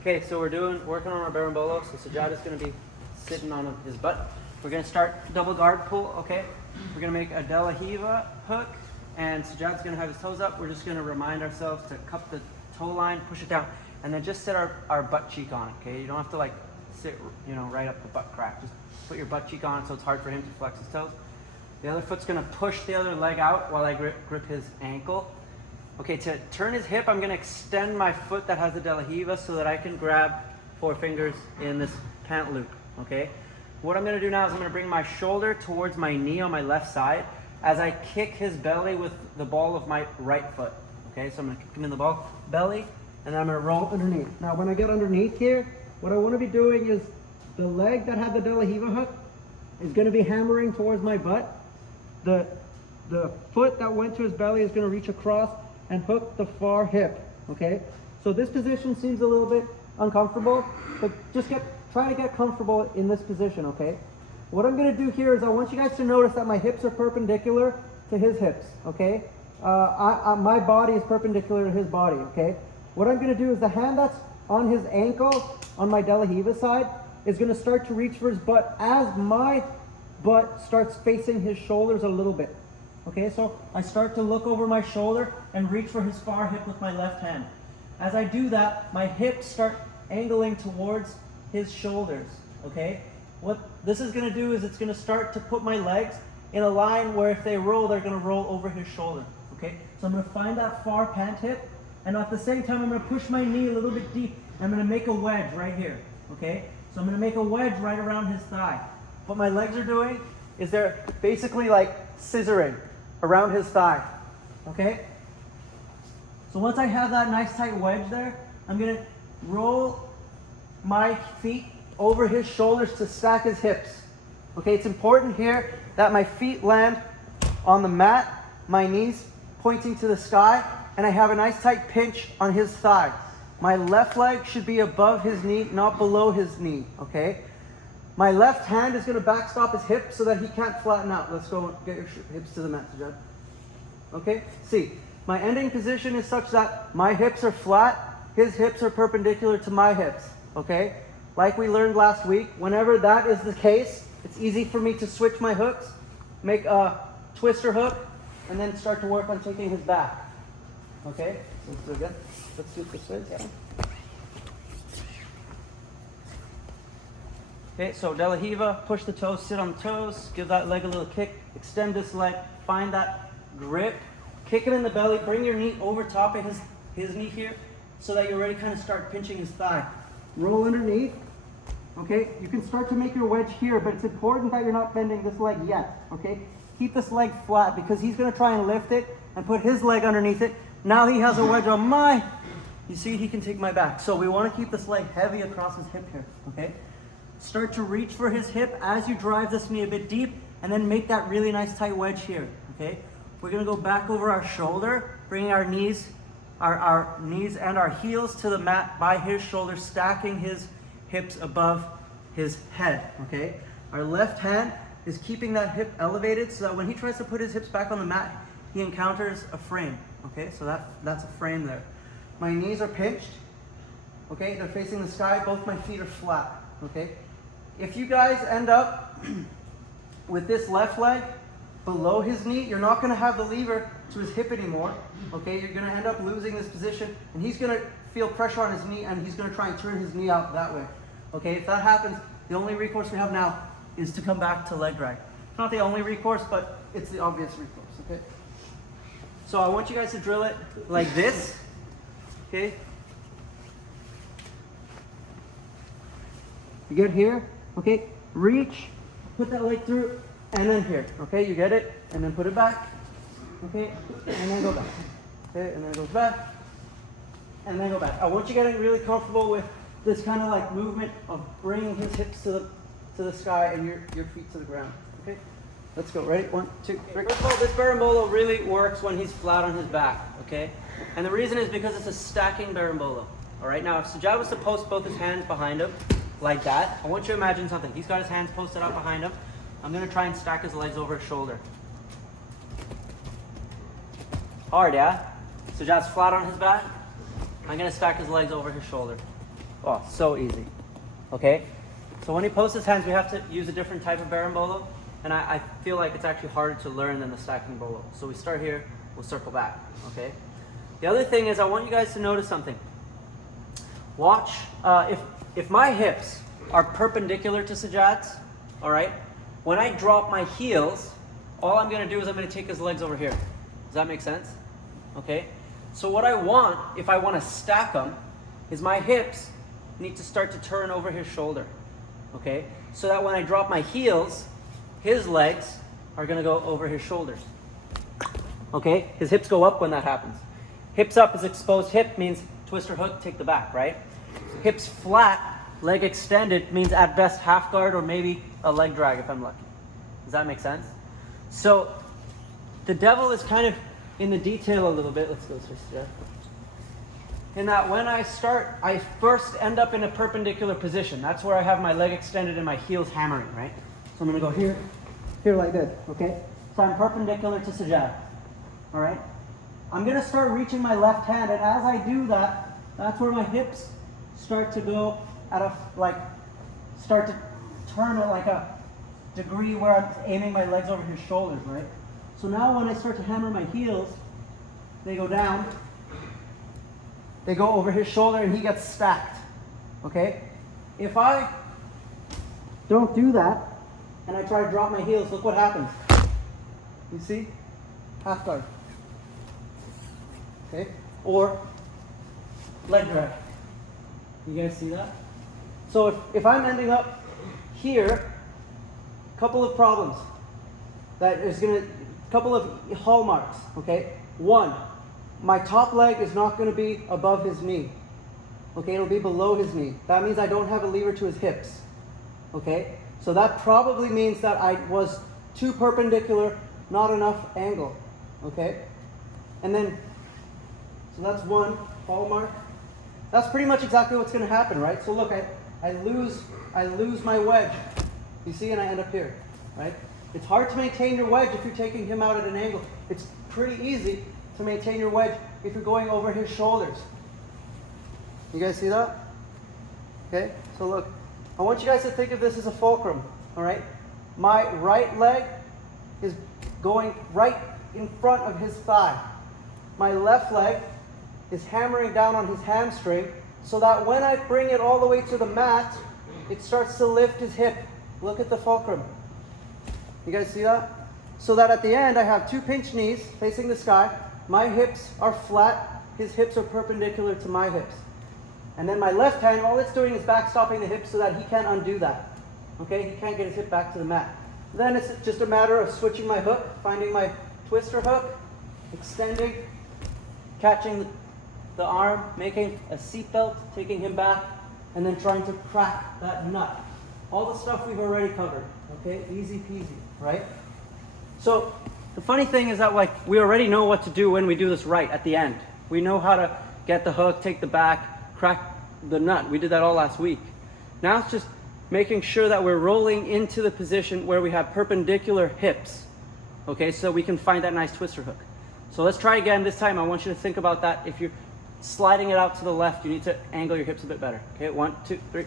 Okay, so we're working on our bolo. So Sajjad is going to be sitting on his butt. We're going to start double guard pull, okay? We're going to make a de la Riva hook, and Sajjad's going to have his toes up. We're just going to remind ourselves to cup the toe line, push it down, and then just sit our butt cheek on it, okay? You don't have to like sit, right up the butt crack. Just put your butt cheek on it so it's hard for him to flex his toes. The other foot's going to push the other leg out while I grip his ankle. Okay, to turn his hip, I'm going to extend my foot that has the de la Riva so that I can grab 4 fingers in this pant loop, okay? What I'm going to do now is I'm going to bring my shoulder towards my knee on my left side as I kick his belly with the ball of my right foot, okay? So I'm going to kick him in the belly, and then I'm going to roll underneath. Now, when I get underneath here, what I want to be doing is the leg that had the de la Riva hook is going to be hammering towards my butt. The foot that went to his belly is going to reach across and hook the far hip, okay? So this position seems a little bit uncomfortable, but just try to get comfortable in this position, okay? What I'm gonna do here is I want you guys to notice that my hips are perpendicular to his hips, okay? My body is perpendicular to his body, okay? What I'm gonna do is the hand that's on his ankle, on my de la Riva side, is gonna start to reach for his butt as my butt starts facing his shoulders a little bit. Okay, so I start to look over my shoulder and reach for his far hip with my left hand. As I do that, my hips start angling towards his shoulders, okay? What this is gonna do is it's gonna start to put my legs in a line where if they roll, they're gonna roll over his shoulder, okay? So I'm gonna find that far pant hip, and at the same time, I'm gonna push my knee a little bit deep, and I'm gonna make a wedge right here, okay? So I'm gonna make a wedge right around his thigh. What my legs are doing is they're basically like scissoring around his thigh, okay? So once I have that nice tight wedge there, I'm gonna roll my feet over his shoulders to stack his hips. Okay, it's important here that my feet land on the mat, my knees pointing to the sky, and I have a nice tight pinch on his thigh. My left leg should be above his knee, not below his knee, okay? My left hand is going to backstop his hip so that he can't flatten out. Let's go get your hips to the mat, Sajjad. Okay, see, my ending position is such that my hips are flat, his hips are perpendicular to my hips, okay? Like we learned last week, whenever that is the case, it's easy for me to switch my hooks, make a twister hook, and then start to work on taking his back. Okay, so let's do it again. Let's do it this way, yeah. Okay, so de la Riva, push the toes, sit on the toes, give that leg a little kick, extend this leg, find that grip, kick it in the belly, bring your knee over top of his knee here so that you already kind of start pinching his thigh. Roll underneath, okay? You can start to make your wedge here, but it's important that you're not bending this leg yet, okay? Keep this leg flat because he's gonna try and lift it and put his leg underneath it. Now he has a wedge on you see, he can take my back. So we wanna keep this leg heavy across his hip here, okay? Start to reach for his hip as you drive this knee a bit deep, and then make that really nice tight wedge here, okay? We're gonna go back over our shoulder, bringing our knees and our heels to the mat by his shoulder, stacking his hips above his head, okay? Our left hand is keeping that hip elevated so that when he tries to put his hips back on the mat, he encounters a frame, okay? So that's a frame there. My knees are pinched, okay? They're facing the sky, both my feet are flat, okay? If you guys end up with this left leg below his knee, you're not gonna have the lever to his hip anymore, okay? You're gonna end up losing this position, and he's gonna feel pressure on his knee, and he's gonna try and turn his knee out that way, okay? If that happens, the only recourse we have now is to come back to leg drag. It's not the only recourse, but it's the obvious recourse, okay? So I want you guys to drill it like this, okay? You get here, okay? Reach, put that leg through, and then here, okay? You get it? And then put it back, okay? And then go back, okay? And then it goes back, and then go back. I want you getting really comfortable with this kind of like movement of bringing his hips to the sky and your feet to the ground, okay? Let's go, ready? 1, 2, 3. First of all, this bolo really works when he's flat on his back, okay? And the reason is because it's a stacking bolo. All right, now if Sajjad was to post both his hands behind him, like that, I want you to imagine something. He's got his hands posted up behind him. I'm gonna try and stack his legs over his shoulder. Hard, yeah? Sajjad's flat on his back. I'm gonna stack his legs over his shoulder. Oh, so easy. Okay? So when he posts his hands, we have to use a different type of berimbolo. And I feel like it's actually harder to learn than the stacking bolo. So we start here, we'll circle back. Okay? The other thing is I want you guys to notice something. Watch, if my hips are perpendicular to Sajad's, all right, when I drop my heels, all I'm going to do is I'm going to take his legs over here. Does that make sense? Okay? So what I want, if I want to stack them, is my hips need to start to turn over his shoulder. Okay? So that when I drop my heels, his legs are going to go over his shoulders. Okay? His hips go up when that happens. Hips up is exposed hip, means twister hook, take the back, right? Hips flat, leg extended, means at best half guard or maybe a leg drag if I'm lucky. Does that make sense? So the devil is kind of in the detail a little bit. Let's go switch there. In that when I start, I first end up in a perpendicular position. That's where I have my leg extended and my heels hammering, right? So I'm going to go here, here like this, okay? So I'm perpendicular to Sajad, all right? I'm going to start reaching my left hand, and as I do that, that's where my hips start to go at a, start to turn at like a degree where I'm aiming my legs over his shoulders, right? So now when I start to hammer my heels, they go down, they go over his shoulder, and he gets stacked, okay? If I don't do that, and I try to drop my heels, look what happens. You see? Half guard. Okay? Or leg drag. You guys see that? So if I'm ending up here, a couple of problems. Couple of hallmarks, okay? One, my top leg is not going to be above his knee. Okay, it'll be below his knee. That means I don't have a lever to his hips. Okay? So that probably means that I was too perpendicular, not enough angle. Okay? And then, so that's one hallmark. That's pretty much exactly what's going to happen, right? So look, I lose my wedge. You see, and I end up here, right? It's hard to maintain your wedge if you're taking him out at an angle. It's pretty easy to maintain your wedge if you're going over his shoulders. You guys see that? Okay, so look, I want you guys to think of this as a fulcrum, all right? My right leg is going right in front of his thigh. My left leg is hammering down on his hamstring so that when I bring it all the way to the mat, it starts to lift his hip. Look at the fulcrum. You guys see that? So that at the end, I have two pinched knees facing the sky. My hips are flat. His hips are perpendicular to my hips. And then my left hand, all it's doing is backstopping the hip so that he can't undo that. Okay? He can't get his hip back to the mat. Then it's just a matter of switching my hook, finding my twister hook, extending, catching the arm, making a seatbelt, taking him back, and then trying to crack that nut. All the stuff we've already covered. Okay? Easy peasy, right? So the funny thing is that we already know what to do when we do this right at the end. We know how to get the hook, take the back, crack the nut. We did that all last week. Now it's just making sure that we're rolling into the position where we have perpendicular hips. Okay, so we can find that nice twister hook. So let's try again. This time I want you to think about that. If you're sliding it out to the left, you need to angle your hips a bit better. Okay, 1, 2, 3.